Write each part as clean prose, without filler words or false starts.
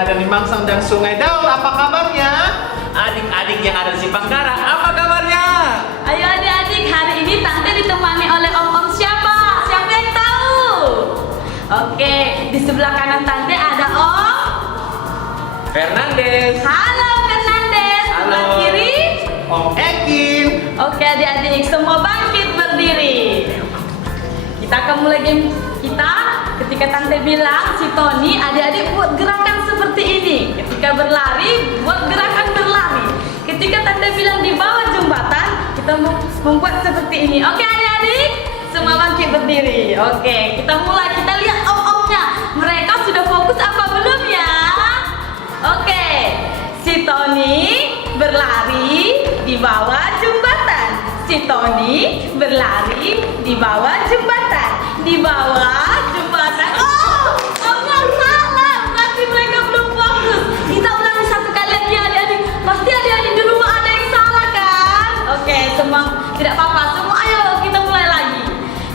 ada di Mangsang dan Sungai Daul. Apa kabarnya? Adik-adik yang ada di Sipangkara, apa kabarnya? Ayo adik-adik, hari ini Tante ditemani oleh om-om siapa? Siapa yang tahu? Oke, di sebelah kanan Tante ada Om Fernandes. Halo Fernandes. Sebelah Halo. kiri. Om Ekin. Oke adik-adik, semua bangkit berdiri. Kita akan mulai game kita. Ketika Tante bilang si Tony, adik-adik buat gerakan seperti ini. Ketika berlari, buat gerakan berlari. Ketika Tante bilang di bawah jembatan, kita membuat seperti ini. Oke adik-adik, semua bangkit berdiri. Oke, kita mulai. Kita lihat om-omnya. Mereka sudah fokus apa belum ya? Oke, si Tony berlari di bawah jembatan. Si Tony berlari di bawah jembatan. Di bawah jembatan. Oh, omnya salah. Berarti mereka belum fokus. Kita ulangi satu kali lagi adik-adik. Pasti adik-adik di rumah ada yang salah kan? Oke, semua tidak apa-apa. Semua ayo kita mulai lagi.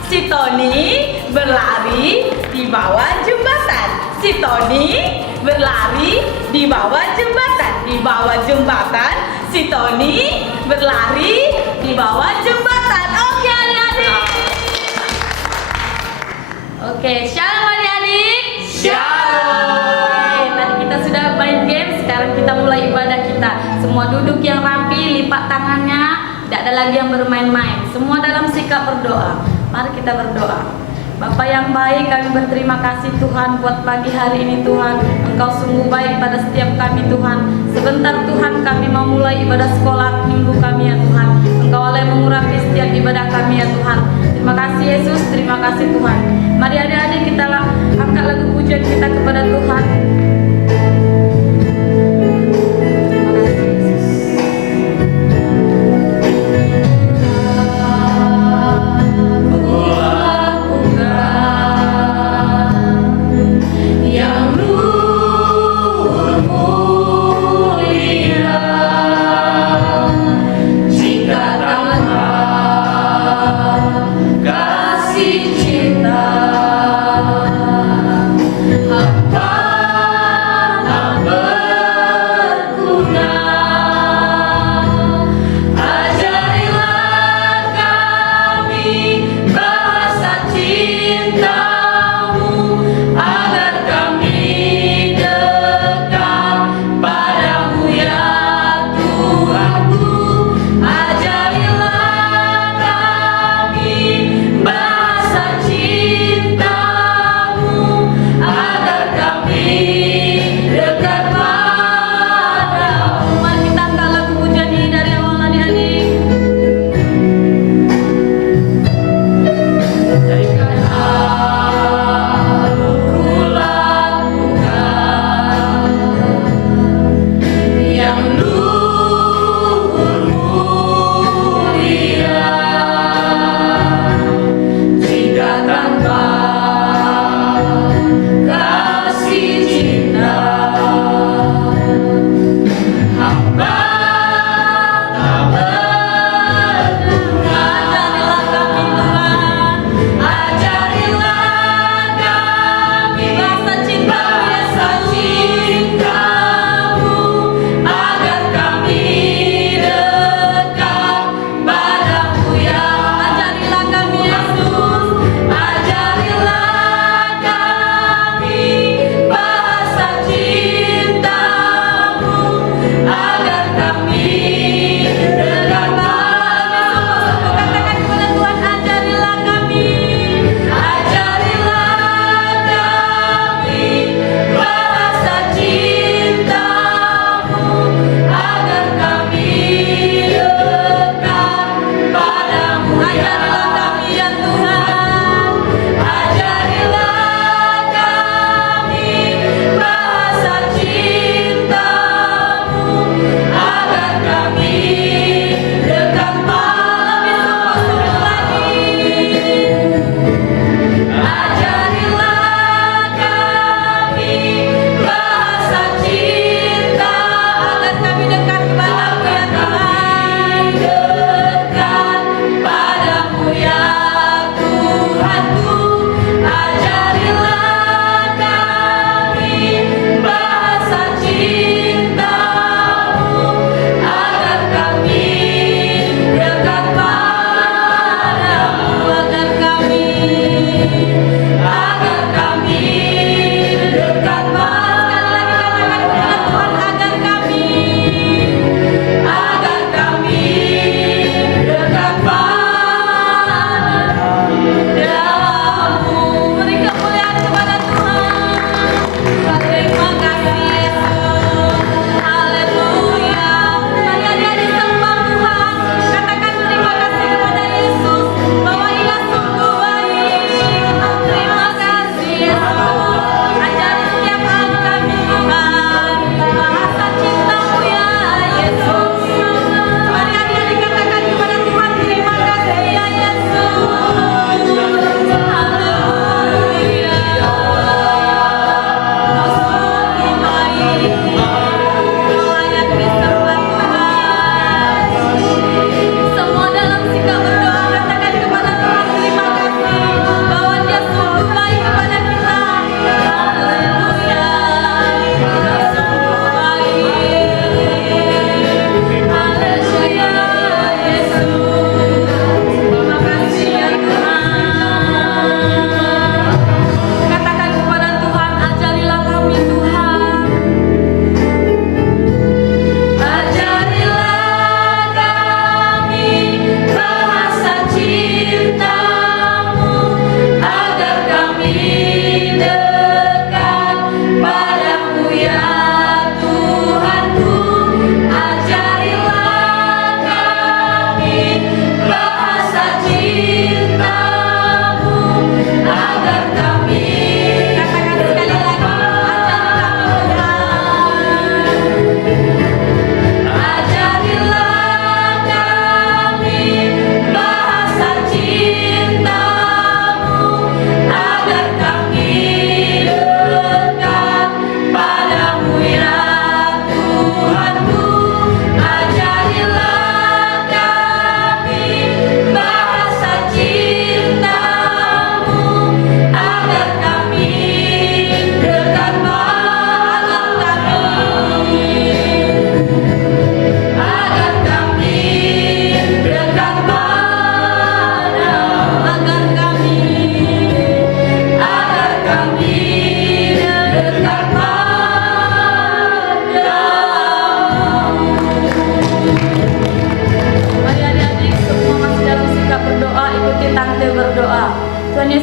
Si Tony berlari di bawah jembatan. Si Tony berlari di bawah jembatan. Di bawah jembatan. Si Tony berlari di bawah jembatan. Oke adik-adik. Oke, shalom adik-adik. Shalom. Oke, tadi kita sudah main game. Sekarang kita mulai ibadah kita. Semua duduk yang rapi, lipat tangannya. Tidak ada lagi yang bermain-main. Semua dalam sikap berdoa. Mari kita berdoa. Bapa yang baik, kami berterima kasih Tuhan buat pagi hari ini Tuhan. Engkau sungguh baik pada setiap kami Tuhan. Sebentar Tuhan kami mau mulai ibadah sekolah minggu kami ya Tuhan. Engkau oleh mengurapi setiap ibadah kami ya Tuhan. Terima kasih Yesus, terima kasih Tuhan. Mari adik-adik kita angkat lagu pujian kita kepada Tuhan. Terima kasih Yesus. Yang nur mulia, jika tanpa kasih cinta, hamba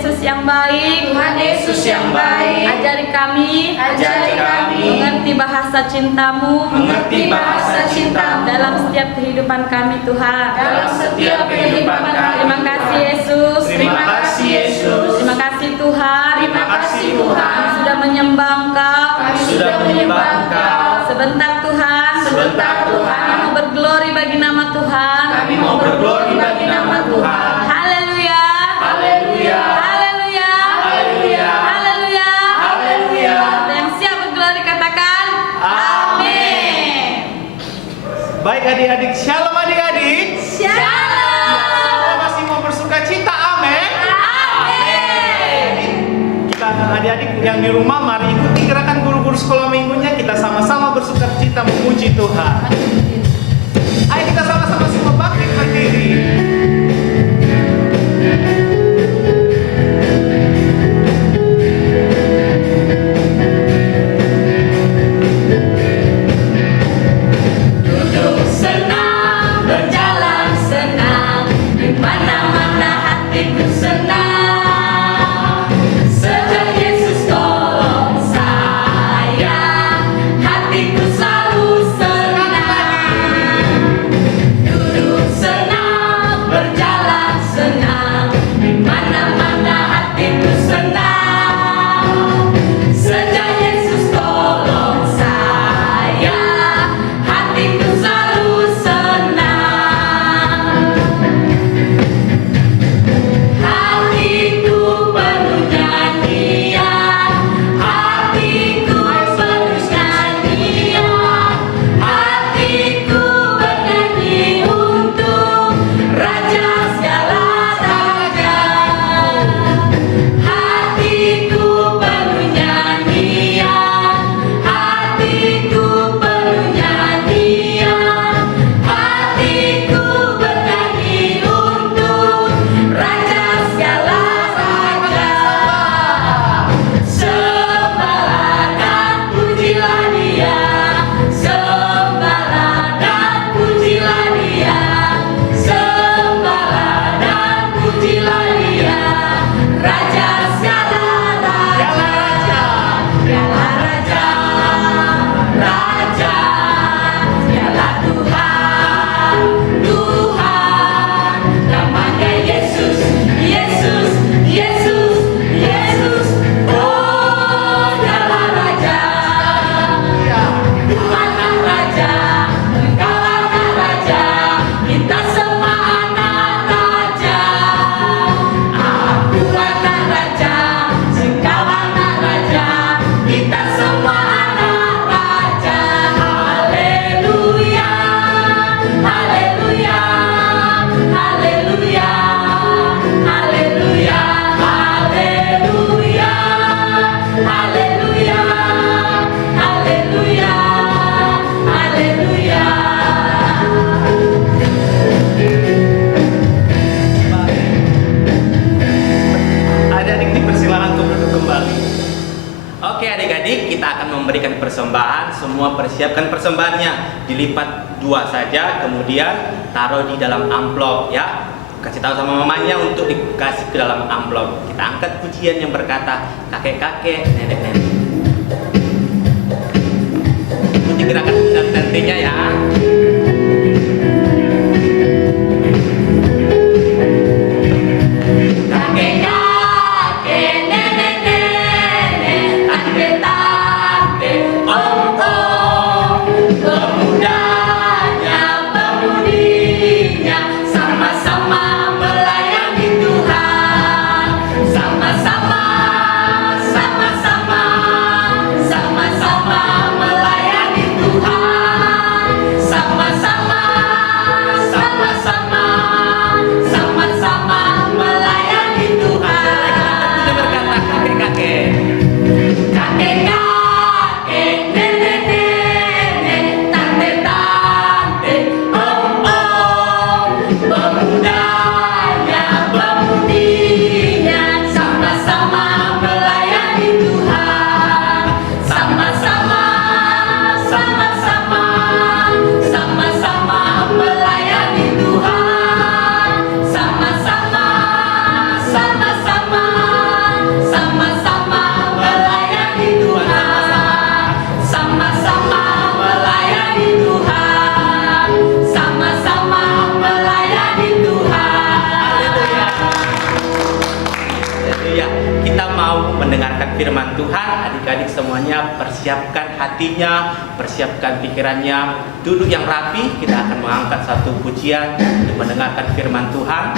Yesus yang baik, Tuhan Yesus yang baik, ajari kami mengerti bahasa cinta-Mu, mengerti bahasa cinta-Mu dalam setiap kehidupan kami Tuhan. dalam setiap kehidupan kami. Terima kasih Yesus. Terima kasih Yesus. Terima kasih Tuhan. Terima kasih Tuhan. Kami sudah menyembah Engkau. Kami sudah menyembah Engkau. Sebentar Tuhan. Sebentar Tuhan. Kami mau berglori bagi nama Tuhan. Kami mau berglori bagi nama Tuhan. Haleluya. Haleluya. Haleluya. Haleluya. Haleluya. Haleluya. Ada yang siap berglori katakan amin. Baik adik-adik, shalom adik-adik. Shalom. Semua masih mau bersuka cita, amin. Amin. Kita adik-adik yang di rumah, mari ikuti gerakan guru-guru sekolah minggunya. Kita sama-sama bersuka cita memuji Tuhan. Ayo kita sama-sama semua bangkit berdiri. Duduk senang, berjalan senang, di mana-mana hatiku senang. Sejak Yesus tolong saya, hatiku selalu senang. Duduk senang, berjalan senang, di mana-mana hatiku senang. Sejak Yesus tolong saya, hatiku selalu senang. Hatiku penuh nyanyian, hatiku penuh nyanyian, hatiku bernyanyi untuk Raja segala raja. Hatiku penuh nyanyian, hatiku penuh nyanyian, hatiku bernyanyi untuk Raja segala raja. Sembahlah dan pujilah Dia, sembahlah dan pujilah Dia, sembahlah dan pujilah Dia, Raja segala raja. Dialah Raja, Raja, Dialah Tuhan, Tuhan. Namanya Yesus, Yesus, Yesus, Yesus. Oh, Dialah Raja, Tuhanlah Raja, Engkaulah Raja, kita semua anak Raja. Aku anak Raja, Engkau anak Raja, kita semua anak Raja. Haleluya, haleluya, haleluya, haleluya, haleluya, haleluya, haleluya, haleluya. Adik-adik dipersilakan untuk duduk kembali. Oke adik-adik, kita akan memberikan persembahan. Semua persiapkan persembahannya. Dilipat 2 saja, kemudian taruh di dalam amplop ya. Kasih tahu sama mamanya untuk dikasih ke dalam amplop. Kita angkat pujian yang berkata kakek-kakek, nenek-nenek. Ikuti gerakan dan nantinya ya. Kakek-kakek, nenek-nenek, tante-tante, om-om, pemudanya, pemudinya, sama-sama melayani Tuhan. Sama-sama, sama-sama, sama-sama melayani Tuhan. Sama-sama, sama-sama, sama-sama melayani Tuhan. Puji berkata kakek-kakek. Kakek-kakek, nenek-nenek, tante-tante, om-om, pemudanya, pemudinya, sama-sama kita mau mendengarkan firman Tuhan, adik-adik semuanya persiapkan hatinya, persiapkan pikirannya, duduk yang rapi. Kita akan mengangkat satu pujian untuk mendengarkan firman Tuhan.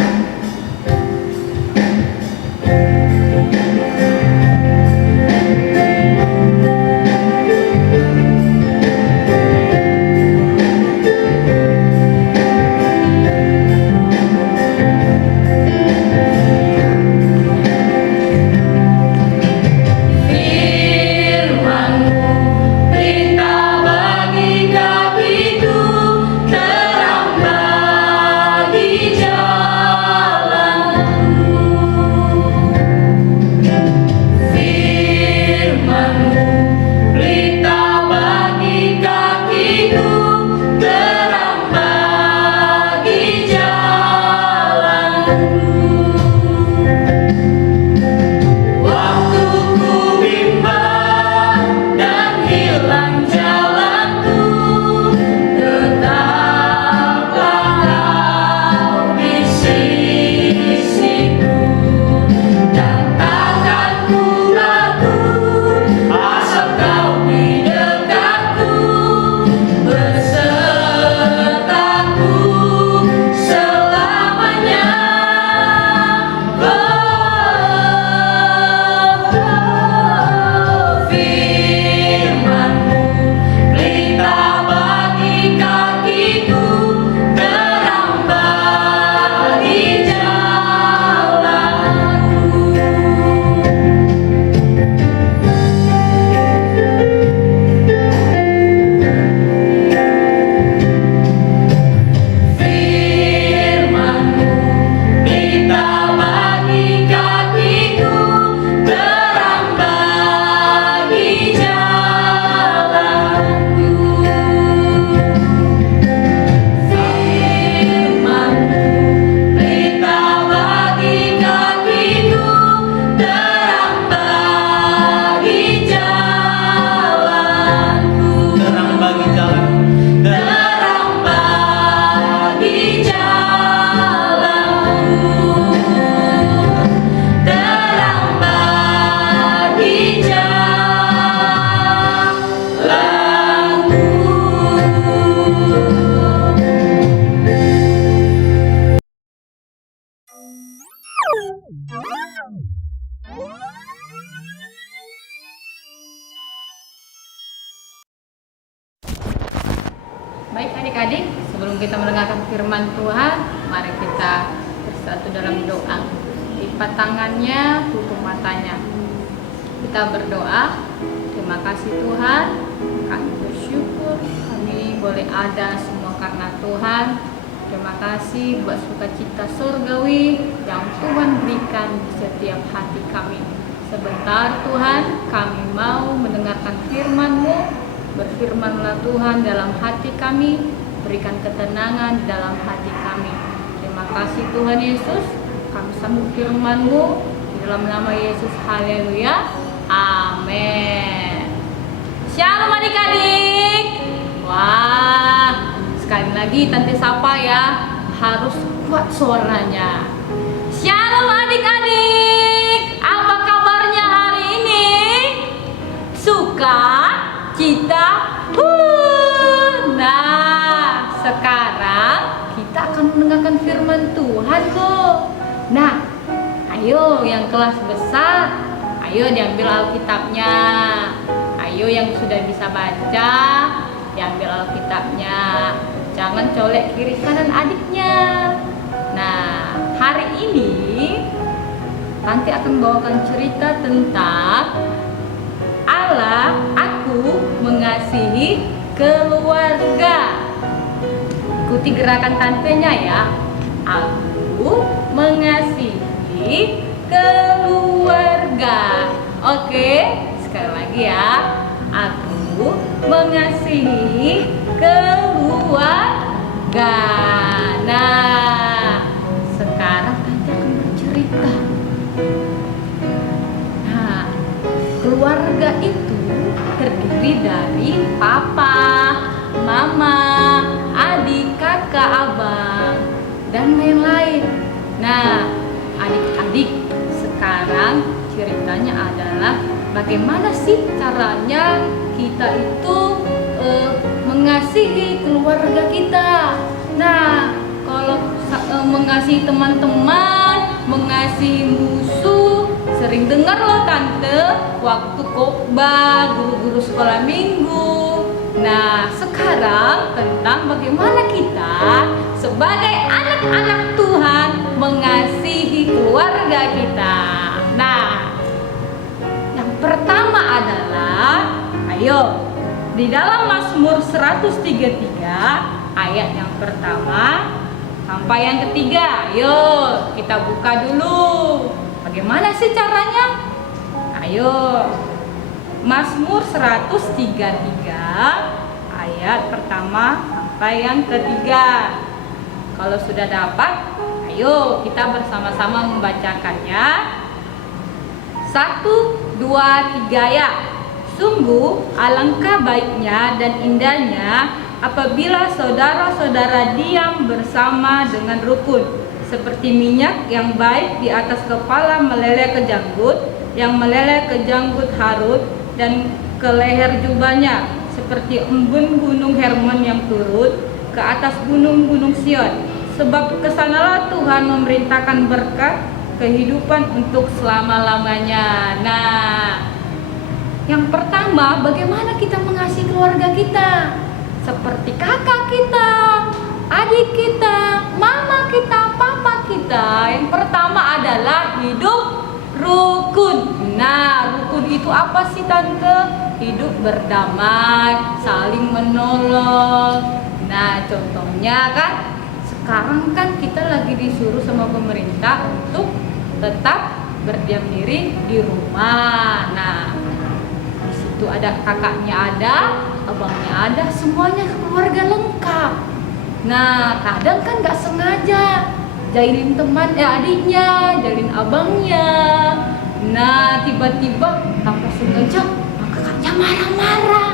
Baik adik-adik, sebelum kita mendengarkan firman Tuhan, mari kita bersatu dalam doa. Lipat tangannya, tutup matanya. Kita berdoa. Terima kasih Tuhan, kami bersyukur kami boleh ada semua karena Tuhan. Terima kasih buat sukacita surgawi yang Tuhan berikan di setiap hati kami. Sebentar Tuhan, kami mau mendengarkan firman-Mu. Berfirmanlah Tuhan dalam hati kami, berikan ketenangan di dalam hati kami. Terima kasih Tuhan Yesus, kami sambut firman-Mu di dalam nama Yesus. Haleluya, amin. Shalom adik-adik. Wah, sekali lagi Tante sapa ya, harus kuat suaranya. Shalom adik-adik, apa kabarnya hari ini? Suka? Cita? Nah, sekarang kita akan mendengarkan firman Tuhan loh. Nah, ayo yang kelas besar, ayo diambil Alkitabnya. Ayo yang sudah bisa baca, diambil Alkitabnya. Jangan colek kiri kanan adiknya. Nah, hari ini Tante akan bawakan cerita tentang Allah, aku mengasihi keluarga. Ikuti gerakan tantenya ya. Aku mengasihi keluarga. Oke, sekali lagi ya. Aku mengasihi keluarga. Nah, sekarang Tante akan bercerita. Keluarga itu terdiri dari papa, mama, adik, kakak, abang, dan lain-lain. Nah, adik-adik, sekarang ceritanya adalah bagaimana sih caranya kita itu mengasihi keluarga kita. Nah, kalau mengasihi teman-teman, mengasihi musuh, sering dengar loh tante waktu khotbah guru-guru sekolah minggu. Nah, sekarang tentang bagaimana kita sebagai anak-anak Tuhan mengasihi keluarga kita. Nah, yang pertama adalah, ayo, di dalam Mazmur 133 ayat yang pertama sampai yang ketiga, ayo kita buka dulu. Bagaimana sih caranya? Ayo, Mazmur 133 ayat pertama sampai yang ketiga. Kalau sudah dapat, ayo kita bersama-sama membacakannya. 1, 2, 3 ya. Sungguh alangkah baiknya dan indahnya apabila saudara-saudara diam bersama dengan rukun, seperti minyak yang baik di atas kepala meleleh ke janggut, yang meleleh ke janggut Harun dan ke leher jubahnya, seperti embun gunung Hermon yang turun ke atas gunung-gunung Sion. Sebab kesanalah Tuhan memerintahkan berkat kehidupan untuk selama-lamanya. Nah, yang pertama, bagaimana kita mengasihi keluarga kita? Seperti kakak kita, adik kita, mama kita, papa kita. Yang pertama adalah hidup rukun. Nah, rukun itu apa sih tante? Hidup berdamai, saling menolong. Nah, contohnya kan, sekarang kan kita lagi disuruh sama pemerintah untuk tetap berdiam diri di rumah. Nah, itu ada kakaknya ada, abangnya ada, semuanya keluarga lengkap. Nah, kadang kan nggak sengaja jahilin teman adiknya, jahilin abangnya. Nah, tiba-tiba tanpa sengaja kakaknya marah-marah.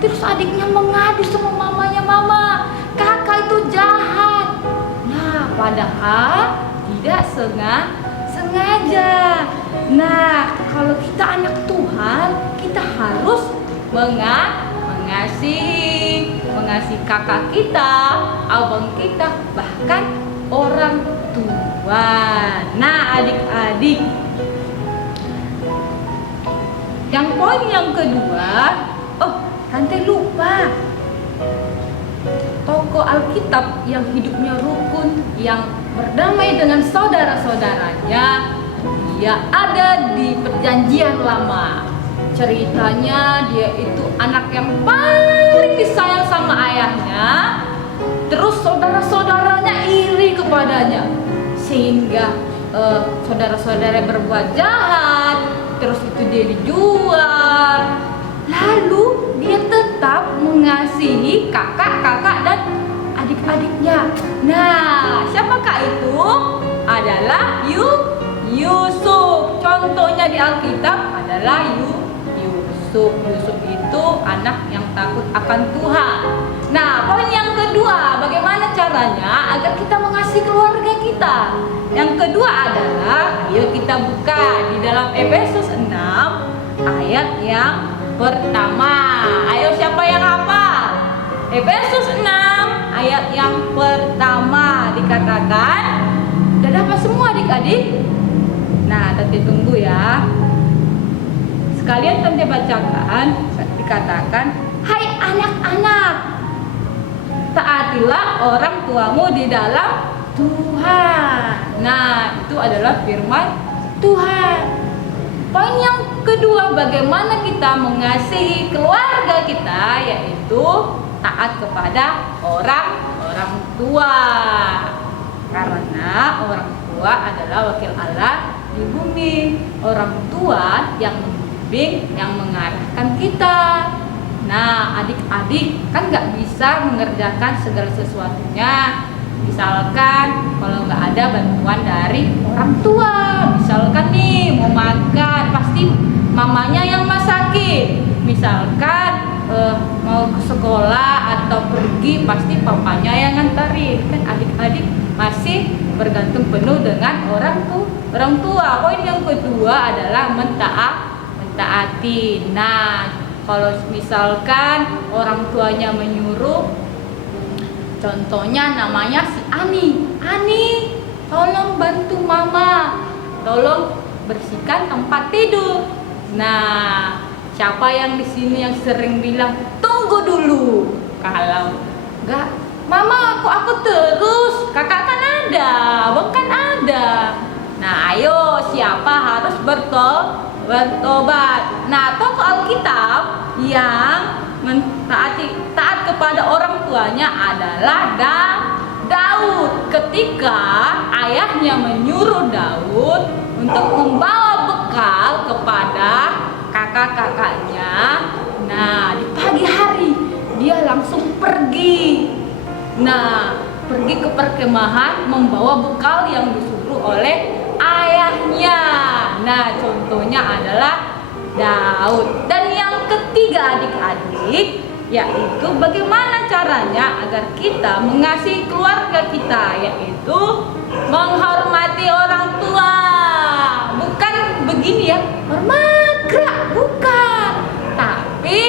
Terus adiknya mengadu sama mamanya, mama, kakak itu jahat. Nah, padahal tidak sengaja. Nah, kalau kita anak Tuhan, kita harus mengasihi kakak kita, abang kita, bahkan orang tua. Nah, adik-adik, yang poin yang kedua, tante lupa, tokoh Alkitab yang hidupnya rukun, yang berdamai dengan saudara-saudaranya, dia ada di Perjanjian Lama. Ceritanya dia itu anak yang paling disayang sama ayahnya. Terus saudara-saudaranya iri kepadanya, sehingga saudara-saudara berbuat jahat. Terus itu dia dijual. Lalu dia tetap mengasihi kakak-kakak dan adik-adiknya. Nah, siapakah itu? Adalah Yusuf. Contohnya di Alkitab adalah Yusuf. Yusuf itu anak yang takut akan Tuhan. Nah, poin yang kedua, bagaimana caranya agar kita mengasihi keluarga kita? Yang kedua adalah, ayo kita buka di dalam Efesus 6 ayat yang pertama. Ayo, siapa yang hafal? Efesus 6 ayat yang pertama dikatakan, udah dapat semua adik-adik? Nah, tante tunggu ya. Sekalian tante bacakan, dikatakan, hai anak-anak, taatilah orang tuamu di dalam Tuhan. Nah, itu adalah firman Tuhan. Poin yang kedua, bagaimana kita mengasihi keluarga kita, yaitu taat kepada orang tua. Karena orang tua adalah wakil Allah di bumi. Orang tua yang membimbing, yang mengarahkan kita. Nah, adik-adik kan nggak bisa mengerjakan segala sesuatunya. Misalkan kalau nggak ada bantuan dari orang tua, misalkan nih mau makan pasti mamanya yang masakin. Misalkan mau ke sekolah atau pergi pasti papanya yang ngantarin. Kan adik-adik masih bergantung penuh dengan orang orang tua. Poin yang kedua adalah mentaati. Nah, kalau misalkan orang tuanya menyuruh, contohnya namanya si Ani, tolong bantu mama, tolong bersihkan tempat tidur. Nah, siapa yang di sini yang sering bilang tunggu dulu? Kalau enggak, mama aku terus, kakak kan ada, abang kan ada. Nah, ayo siapa harus bertobat. Nah, tokoh Alkitab yang taat kepada orang tuanya adalah Daud. Ketika ayahnya menyuruh Daud untuk membawa bekal kepada kakak-kakaknya, nah di pagi hari dia langsung pergi. Nah, pergi ke perkemahan membawa bekal yang disuruh oleh ayahnya. Nah, contohnya adalah Daud. Dan yang ketiga adik-adik, yaitu bagaimana caranya agar kita mengasihi keluarga kita, yaitu menghormati orang tua. Bukan begini ya, hormat gerak, bukan. Tapi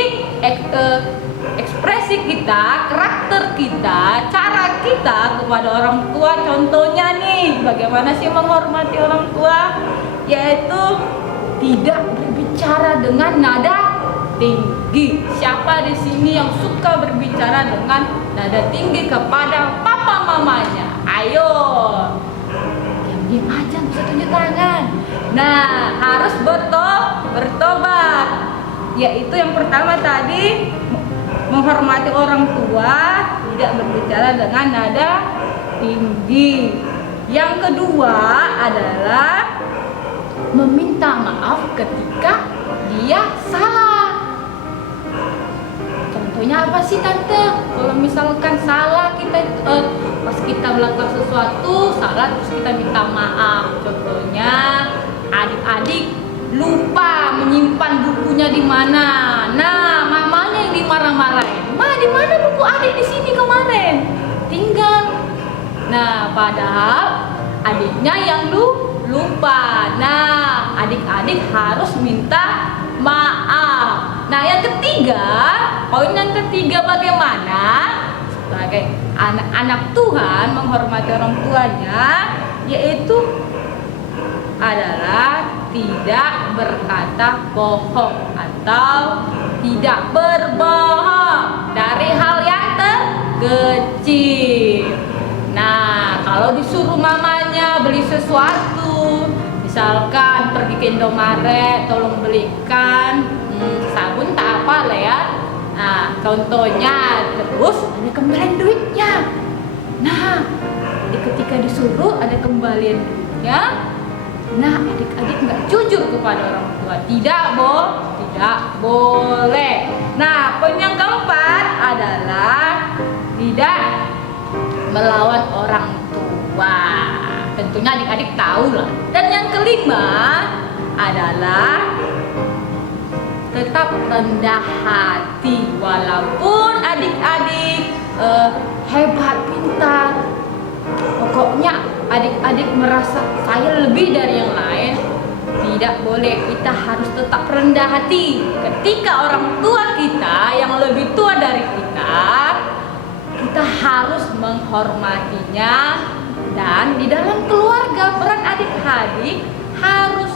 ekspresi kita, karakter kita, cara kita kepada orang tua. Contohnya nih, bagaimana sih menghormati orang tua? Yaitu tidak berbicara dengan nada tinggi. Siapa di sini yang suka berbicara dengan nada tinggi kepada papa mamanya? Ayo, diam aja, bisa tunjuk tangan. Nah, harus bertobat. Yaitu yang pertama tadi, menghormati orang tua, tidak berbicara dengan nada tinggi. Yang kedua adalah meminta maaf ketika dia salah. Contohnya apa sih tante? Kalau misalkan salah pas kita melakukan sesuatu salah terus kita minta maaf. Contohnya adik-adik lupa menyimpan bukunya di mana. Nah, mamanya yang dimarah-marahin. Ma, di mana buku adik di sini kemarin? Tinggal. Nah, padahal adiknya yang lupa. Nah, adik-adik harus minta maaf. Nah, yang ketiga, poin yang ketiga bagaimana sebagai anak-anak Tuhan menghormati orang tuanya, yaitu adalah tidak berkata bohong atau tidak berbohong dari hal yang terkecil. Nah, kalau disuruh mamanya beli sesuatu, misalkan pergi ke Indomaret, tolong belikan sabun tak apa lah ya. Nah, contohnya terus ada kembalian duitnya. Nah, ketika disuruh ada kembalian duitnya, nah adik-adik nggak jujur kepada orang tua, tidak boleh. Nah, poin yang keempat adalah tidak melawan orang tua. Tentunya adik-adik tahu lah. Dan yang kelima adalah tetap rendah hati. Walaupun adik-adik hebat, pintar, pokoknya adik-adik merasa saya lebih dari yang lain, tidak boleh. Kita harus tetap rendah hati. Ketika orang tua kita yang lebih tua dari kita harus menghormatinya. Dan di dalam keluarga peran adik-adik harus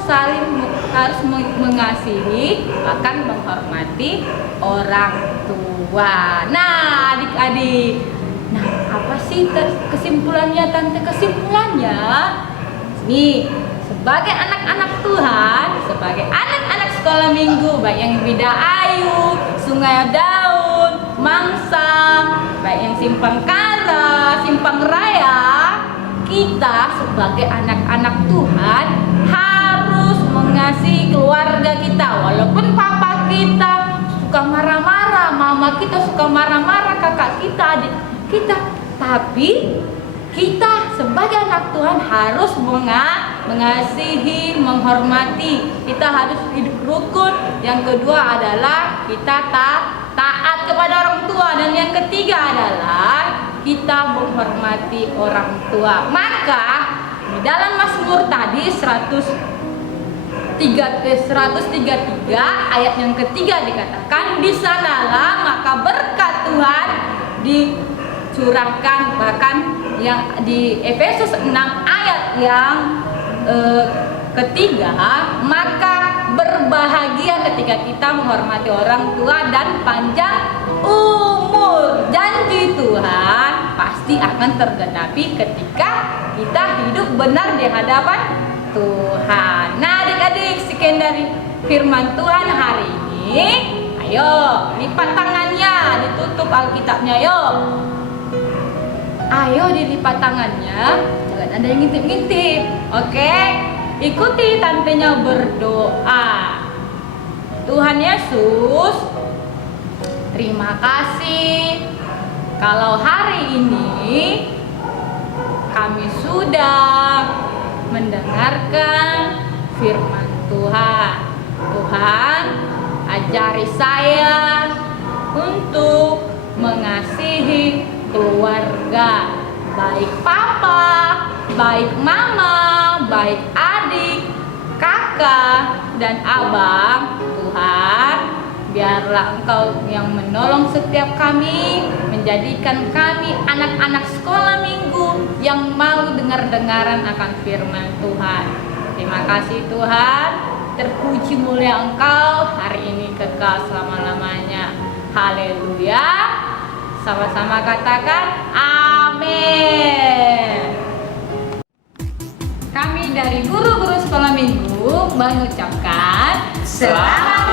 mengasihi, bahkan menghormati orang tua. Nah, adik-adik, nah apa sih kesimpulannya tante? Kesimpulannya nih, sebagai anak-anak Tuhan, sebagai anak-anak sekolah minggu, baik yang Bida Ayu, Sungai Daun, Mangsa, baik yang Simpang Kara, Simpang Raya, kita sebagai anak-anak Tuhan harus mengasihi keluarga kita. Walaupun papa kita suka marah-marah, mama kita suka marah-marah, kakak kita, adik kita, tapi kita sebagai anak Tuhan harus mengasihi, menghormati. Kita harus hidup rukun. Yang kedua adalah kita taat kepada orang tua. Dan yang ketiga adalah kita menghormati orang tua. Maka Di dalam Mazmur tadi 133 ayat yang ketiga dikatakan, di sanalah maka berkat Tuhan dicurahkan. Bahkan yang di Efesus 6 ayat yang ketiga, maka berbahagia ketika kita menghormati orang tua dan panjang umur. Janji Tuhan pasti akan tergenapi ketika kita hidup benar di hadapan Tuhan. Nah adik-adik, sekian dari firman Tuhan hari ini. Ayo lipat tangannya, ditutup Alkitabnya, ayo dilipat tangannya, jangan ada yang ngintip-ngintip. Oke, ikuti tantenya berdoa. Tuhan Yesus, terima kasih kalau hari ini kami sudah mendengarkan firman Tuhan. Tuhan, ajari saya untuk mengasihi keluarga, baik papa, baik mama, baik adik, kakak, dan abang. Tuhan, biarlah Engkau yang menolong setiap kami, menjadikan kami anak-anak sekolah minggu yang mau dengar-dengaran akan firman Tuhan. Terima kasih Tuhan, terpuji mulia Engkau hari ini kekal selama-lamanya. Haleluya. Sama-sama katakan amin. Kami dari guru-guru sekolah minggu mengucapkan Selamat